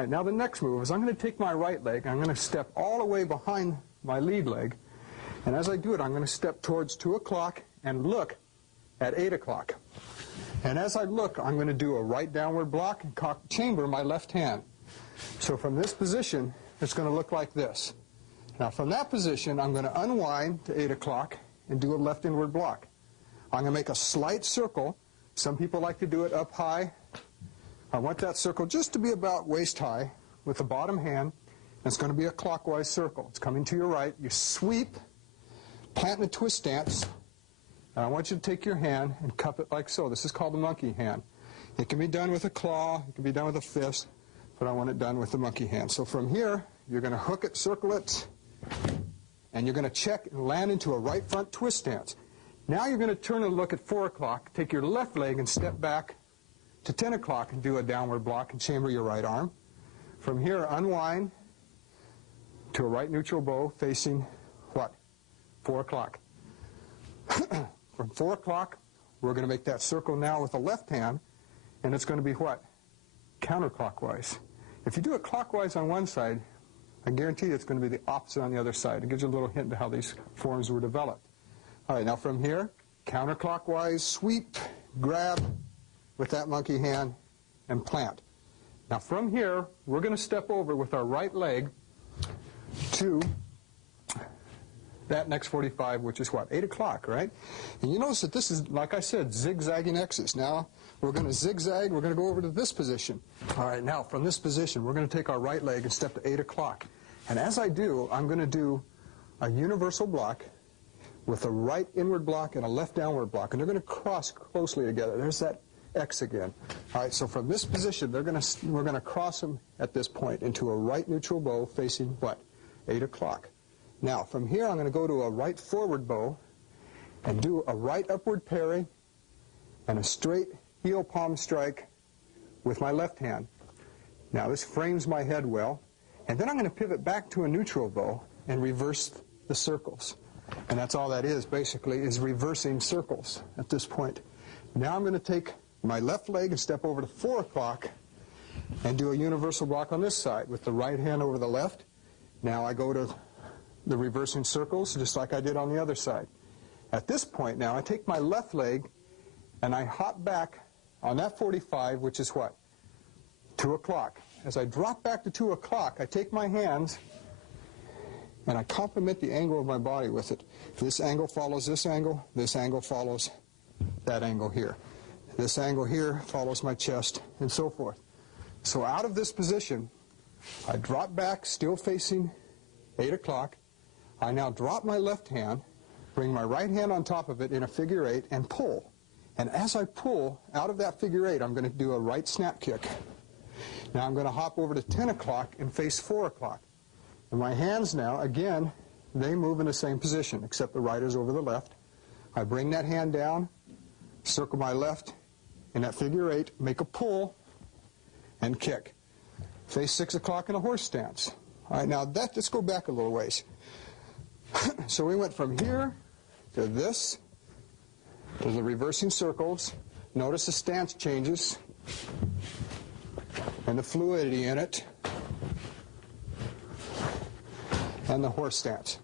right, now the next move is I'm going to take my right leg, I'm going to step all the way behind my lead leg, and as I do it, I'm going to step towards 2 o'clock and look at 8 o'clock. And as I look, I'm going to do a right downward block and chamber my left hand. So from this position, it's going to look like this. Now from that position, I'm going to unwind to 8 o'clock and do a left inward block. I'm going to make a slight circle. Some people like to do it up high. I want that circle just to be about waist high with the bottom hand. And it's going to be a clockwise circle. It's coming to your right. You sweep, plant in a twist stance. And I want you to take your hand and cup it like so. This is called the monkey hand. It can be done with a claw. It can be done with a fist. But I want it done with the monkey hand. So from here, you're going to hook it, circle it, and you're going to check and land into a right front twist stance. Now you're going to turn and look at 4 o'clock, take your left leg and step back to 10 o'clock and do a downward block and chamber your right arm. From here, unwind to a right neutral bow facing what? 4 o'clock. From 4 o'clock, we're going to make that circle now with the left hand, and it's going to be what? Counterclockwise. If you do it clockwise on one side, I guarantee you it's going to be the opposite on the other side. It gives you a little hint to how these forms were developed. All right, now from here, counterclockwise, sweep, grab with that monkey hand, and plant. Now from here, we're going to step over with our right leg to that next 45, which is what? 8 o'clock, right? And you notice that this is, like I said, zigzagging X's. Now we're going to zigzag. We're going to go over to this position. All right, now from this position, we're going to take our right leg and step to 8 o'clock. And as I do, I'm going to do a universal block with a right inward block and a left downward block. And they're going to cross closely together. There's that X again. All right, so from this position, we're going to cross them at this point into a right neutral bow facing what? 8 o'clock. Now, from here, I'm going to go to a right forward bow and do a right upward parry and a straight heel palm strike with my left hand. Now, this frames my head well. And then I'm going to pivot back to a neutral bow and reverse the circles. And that's all that is, basically, is reversing circles at this point. Now I'm going to take my left leg and step over to 4 o'clock and do a universal block on this side with the right hand over the left. Now I go to the reversing circles, just like I did on the other side. At this point now, I take my left leg and I hop back on that 45, which is what? 2 o'clock. As I drop back to 2 o'clock, I take my hands and I complement the angle of my body with it. This angle follows this angle follows that angle here. This angle here follows my chest, and so forth. So out of this position, I drop back, still facing 8 o'clock. I now drop my left hand, bring my right hand on top of it in a figure 8, and pull. And as I pull out of that figure 8, I'm going to do a right snap kick. Now I'm going to hop over to 10 o'clock and face 4 o'clock. And my hands now, again, they move in the same position, except the right is over the left. I bring that hand down, circle my left in that figure 8, make a pull, and kick. Face 6 o'clock in a horse stance. All right, now let's go back a little ways. So we went from here to this, to the reversing circles. Notice the stance changes and the fluidity in it, and the horse stance.